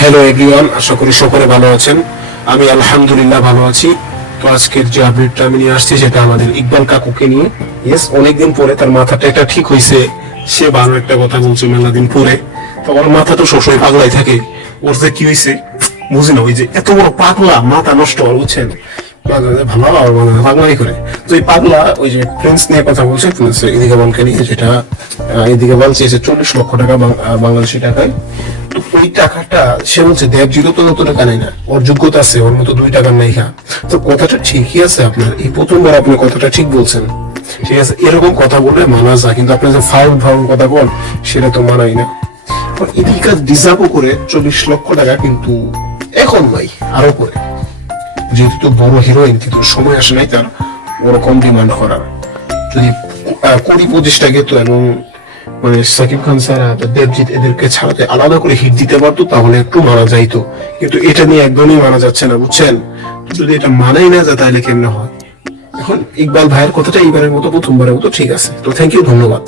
Hello everyone আশা করি সকলে ভালো আছেন। আমি আলহামদুলিল্লাহ ভালো আছি। তো আজকের যে আপডেটটা আমি নিয়ে আসছি সেটা আমাদের ইকবাল কাকুকে নিয়ে। ইয়েস অনেকদিন পরে তার মাথাটা একটা ঠিক হয়েছে সে ভালো একটা কথা বলছে মেলা দিন পরে। তো ওর মাথা তো সবসময় পাগলাই থাকে। ওর যে কি হয়েছে বুঝি না, ওই যে এত বড় পাগলা, মাথা নষ্ট হওয়ার বুঝছেন? ভালো পাগলাই করে। পাগলা, ওই যে নিয়ে কথা বলছে এদিকে যেটা এদিকে চল্লিশ লক্ষ টাকা বাংলাদেশি টাকায় ওই টাকাটা সে বলছে তো নতুন টাকা না, ওর যোগ্যতা আছে, ওর মতো দুই টাকার তো কথাটা ঠিকই আছে আপনার, এই প্রথমবার আপনি কথাটা ঠিক বলছেন। ঠিক আছে, এরকম কথা বলে মানা যায়, কিন্তু আপনি যে ফাউল ফাউল কথা বল, সেটা তো মানাই না। এদিকে ডিজার্ভও করে চল্লিশ লক্ষ টাকা, কিন্তু এখন নাই, আরও করে। যেহেতু বড় হিরোইন কিন্তু সময় আসে নাই তার। ওরকম ডিমান্ড করা যদি কুড়ি পঁচিশটা গেত এবং মানে সাকিব খান স্যার দেবজিৎ এদেরকে ছাড়াতে আলাদা করে হিট দিতে পারতো, তাহলে একটু মারা যাইতো। কিন্তু এটা নিয়ে একদমই মানা যাচ্ছে না, বুঝছেন? যদি এটা মানাই না যায়, তাহলে কেমন হয়? এখন ইকবাল ভাইয়ের কথাটা এইবারের মতো, প্রথমবারের মতো ঠিক আছে। তো থ্যাংক ইউ ধন্যবাদ।